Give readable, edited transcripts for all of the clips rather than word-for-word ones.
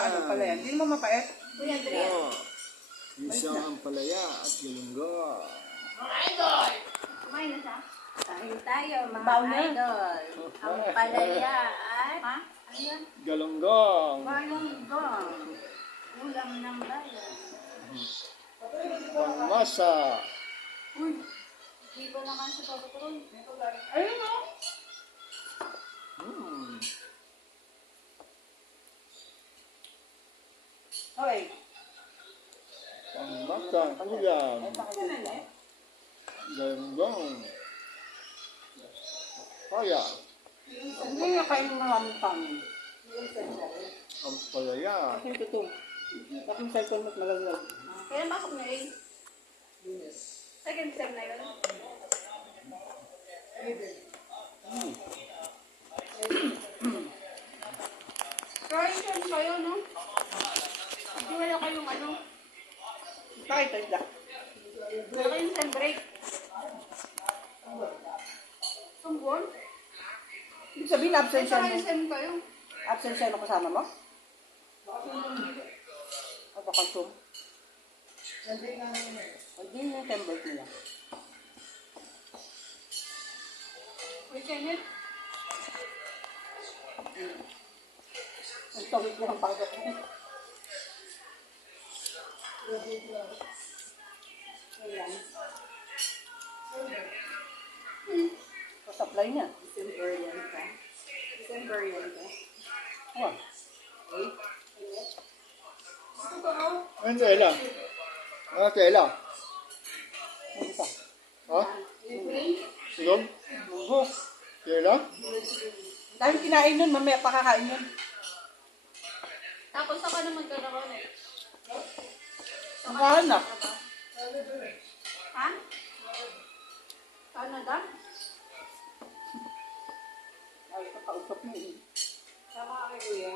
ano pala yan. Hindi mo mapait. Isang ampalaya at galunggong. Mga idol! Kumain na siya? Kain tayo, mga Baon na. idol. Ang palaya at... Ha? Ano yan? Galunggong. Balunggong. Ulam ng bayan. Pangmasa. Uy, hindi ko naman sa pagkakaroon. Ayun mo. Hoy. Pangmasa. Ulam. Ay, pakikinig. Galunggong. Kaya. Hindi nga kayo maraming pangin. Ampalaya. Kasi ito. Bakit cellphone mas malalag? Kailan pasok na rin? Second sem na yun. Second sem kayo, no? Hindi wala kayong ano. Bakit ito? Wala kayong sem break. Sumbuan? Ibig sabihin, absensya mo. Second sem kayo. Absensya mo kasama mo? O baka Zoom? Hindi yung temper nila. Wait, Kenneth. Ang tawid ko ng pagkat mo. Ayan. Supply niya. December yan ka. December yan ka. Wow. Ano tela? Ano tela? Ano ito? Ha? Silog? Bugo. Tela? Dahil kinain nun, mamaya pakakain yun. Tapos saka naman magkakaroon eh. Nakahanap. Ha? Canada? Ay, kakausap mo eh. Sama ka kay Kuya?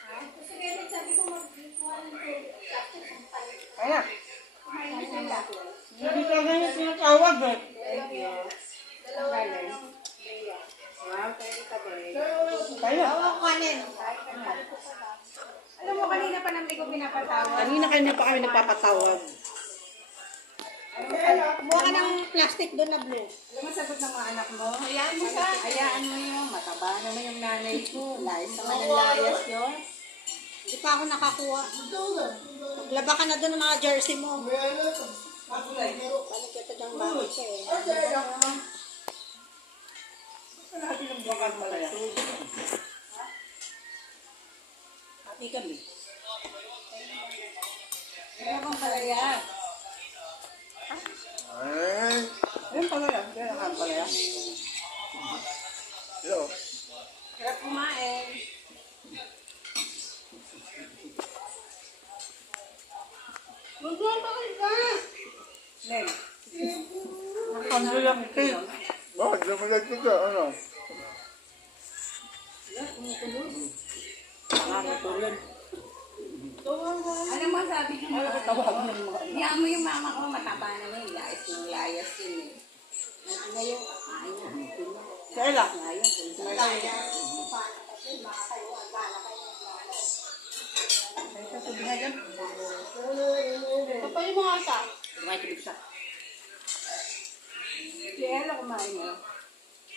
Ha? Kasi kaya sabi ko mag-ikuha ng plastic ng palit. Kaya, Kumain na sila. hindi ka nga yung tinatawag eh. Thank you. Dalawa na yung Bea. Wow, thank you ka ba eh. Kaya. Oo, kanin. Alam mo, kanina pa namin ko pinapatawag. Kanina pa kami nagpapatawag. Kumuha ka ng plastic doon na blue. Alam mo, sagot ng mga anak mo? Hayaan mo siya. Hayaan mo yun. Mataba naman yung nanay ko. Layas naman ang layas yun. Hindi pa ako nakakuha. Maglaba ka na doon ng mga jersey mo. Balik ka dyan bakit siya eh. Natin ang bakal malaya. Hati kami. Ano bang palaya? Ay. Ayun palaya. Kaya ang palaya. Hello. Sarap kumain. Magluto ka! Len. Nakando yung cake. Bakit? Lumalag ko ka. Ano? Nakakatulan. Ano mo sabi ko? Ay, tawag mo yung mga Hiyaan mo yung mama ko, mataba na yun. Layas ng layas yun eh. Ngayon, kakain na. Sa Ella. Ngayon, kung layas. Ay, sasabihin nga dyan. Kapalin mo nga siya. Kumain tubig siya. Si Ella kumain na.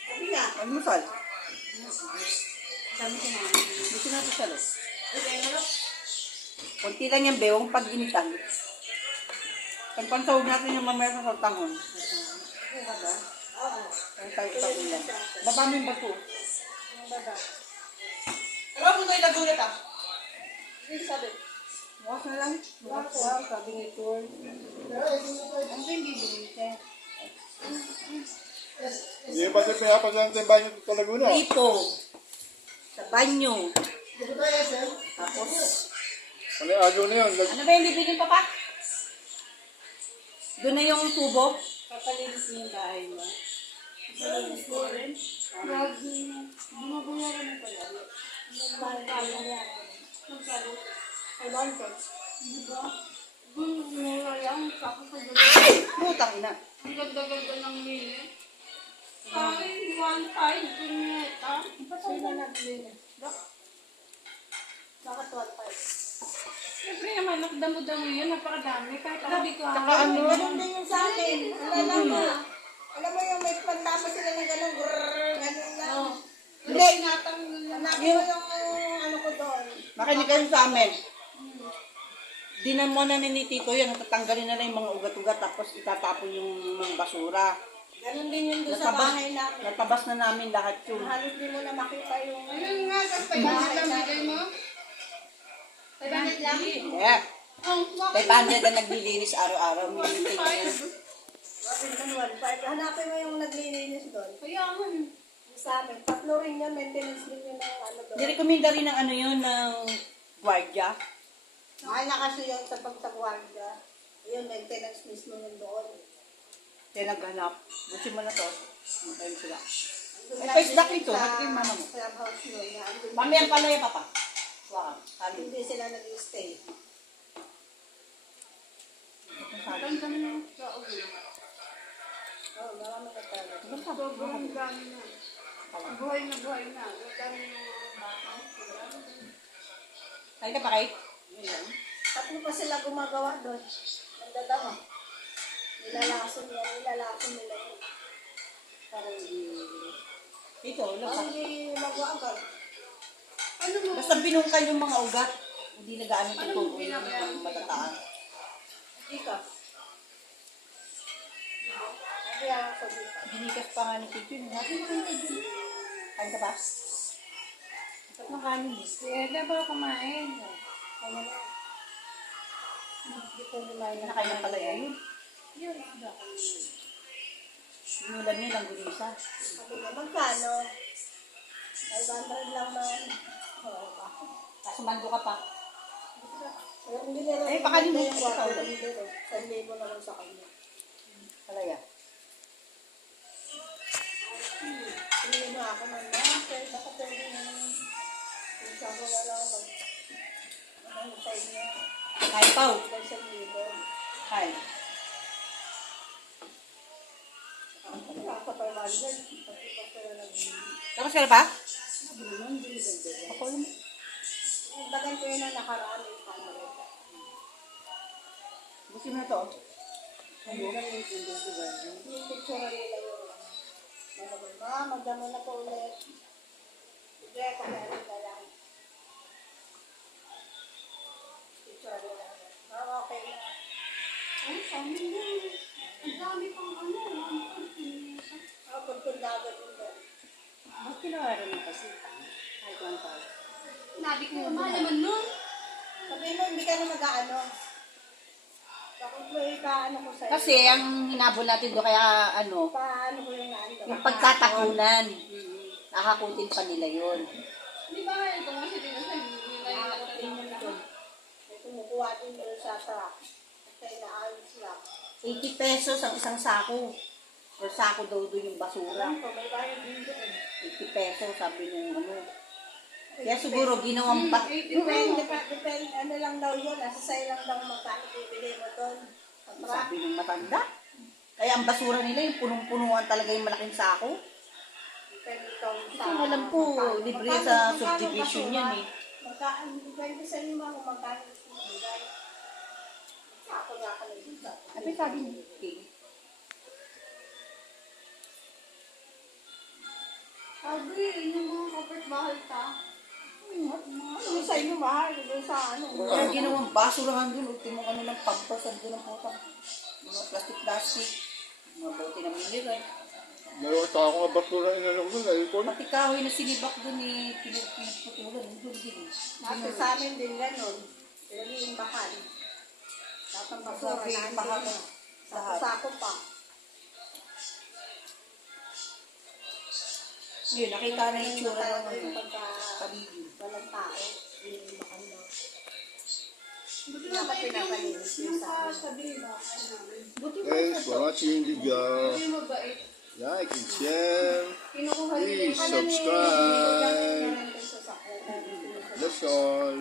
Sabi nga. Almusal. Sabi ko na. Gusto natin siya, Los. Kunti lang yung bewang pag-initan. Pagpansawag natin yung mamaya sa tangon. Ay, tayo itakulan. Baba mo yung bato. Alam mo ito yung nagulat ah? Hindi sabi. Bukas na lang. Bukas daw, sabi ni Tour. Ano ba yung bibili siya? Hindi ba siya pinapasan sa banyo sa Laguna? Dito. Sa banyo. Tapos, Ano yung agaw na yun? ano ba yung bibili pa pa? Doon na yung tubo. Papalinis mo yung bahay mo. Papalinis mo rin. Grabe na. Bumabayaran mo pala. Bahay yan. Magkano? 500. Diba? Mura lang. Tapos sa ganda. Putang ina. Ang ganda-ganda ng mili. Ay, 1.5. Punyeta. Sino naglinis? Bakit 1.5? Siyempre naman, nakdamo-damo yun. Napakadami. Kahit ako di ko Saka ano? Ganun din yung sa akin. Alam mo yung may pantama sila ng ganun. Grrrr, ganun lang. Hindi. Hanapin mo yung ano ko doon. Makinig kayo sa amin. Dinan mo na ni Tito yan, tatanggalin na lang yung mga ugat-ugat tapos itatapon yung mga basura. Ganun din yung doon sa bahay namin. Natabas na namin lahat yun. Halos di mo na makita yung... Ayun nga, sa 500 lang bigay mo. 500 lang. Yeah. Kay Panda na naglilinis araw-araw. Minintay niya. Sabi naman 1.5. Hanapin mo yung naglilinis doon. Kaya nga. Sa amin, tatlo rin yun. Maintenance din yun ng ano doon. Nirekomenda rin ng ano yun, ng gwardiya. Mahal na kasi yun sa pagsagwarga. Yun, maintenance mismo yun doon. Kaya naghanap. Busin mo na to. Matayin sila. Andun Ay, lang first din duck ito. sa Ba't yung mama mo? clubhouse yun. Andun Mami ang palaya, papa. Wow. Kali. Hindi sila nag-stay. Ganda mo ng sa ulo. Oo, marami na talaga. Sobrang dami na. Buhay na buhay na. Ang dami ng baka. Kaya ka pa kay? Tatlo pa sila gumagawa doon. Ang dalawa. Nilalason nila yun. Parang Dito, ulo pa. Parang hindi mag-waagal. Ano mo? Basta binungkal yung mga ugat. Hindi na gaano tutubo yung mga matataas. Hindi ka. Kaya ako sa dito. Binikas pa nga ni Tito yun. Kain ka pa? Ba't ng kanin eh? Si Eda ba kumain? Ano na? Hindi ko kumain na Nakain ng palaya yun. Yun. Yung ulam niya lang gulisa. Sabi niya, magkano? 500 lang man. Oo, bakit? Tapos mando ka pa. Hindi nila Eh, baka hindi mo yung ikaw. water bidder. 1,000 naman sa kanya. Palaya. Hindi mo ako man. Sir, baka pwede naman. Kung saan ko na lang mag... Ano sa inyo? Kain pa. Dahil sa libo. Kain. Nakakapag-100. Pati pa sila Tapos ka na pa? Ako yun. Bagan ko yun na nakaraan yung camera. Busin mo na to. Yung picture nila yun. Magdamo na po ulit. Sige, kakaroon ka lang. Picture nila. Okay na. Ay, kami na. Ang dami pang ano. Pagpundagan din doon. Ba't kinawaran mo kasi? Kahit 1,000. Sinabi ko, mahal naman nun. Sabi mo, hindi ka na mag-ano. Bakit mo ipaano ko sa'yo? Kasi ang hinabol natin doon kaya ano, Paano ko yung naano? yung pagtatakunan. Nakakutin pa nila yun. Di ba ito nga si Dino sa Nakakatin mo na doon. May kumukuha din doon sa truck. Kasi inaayos lang. 80 pesos ang isang sako. Or sako daw doon yung basura. Alam ko, may bayad din doon. 80 pesos sabi nung ano. Kaya siguro ginawang bat. Depende, ano lang daw yun. Nasa sa'yo lang daw magkano bibili mo doon. Sa truck. Sabi nung matanda. Kaya ang basura nila yung punong-punuan talaga yung malaking sako. Depende daw sa... Kasi alam ko, libre sa subdivision yan eh. Depende sa inyo mga kung magkano gusto mo bigay. Ako nga ka lang dito. Sabi sabi niya, okay. Sabi, yung mga kapit-bahay ka. Ano sa inyo mahal? Doon sa ano? Kaya ginawang basurahan doon. Ultimo ano ng pampers ang doon ng putang. Mga plastic-plastic. Mga bote ng mineral. Dalawa sa ako nga basura inalong doon. Ayun. Pati kahoy na sinibak doon eh, pinagputulan. Doon din. Kasi sa amin din ganun. Lagi yung bakan. Tapang basura Sabi, na pahaba. andun. Sa sako pa. Yun, nakita na yung tsura ng Talaga yung ano. pagka Paligid. walang tao. Yun yung bakan daw. Buti Kaya pa pinapalinis yung sa amin. sabi ba? Ano? Thanks for watching the video. Hindi mabait. Like and share. Kinukuha nila Please yung subscribe. That's all.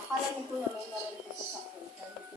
Akala ni Kuya may narin sa sakit.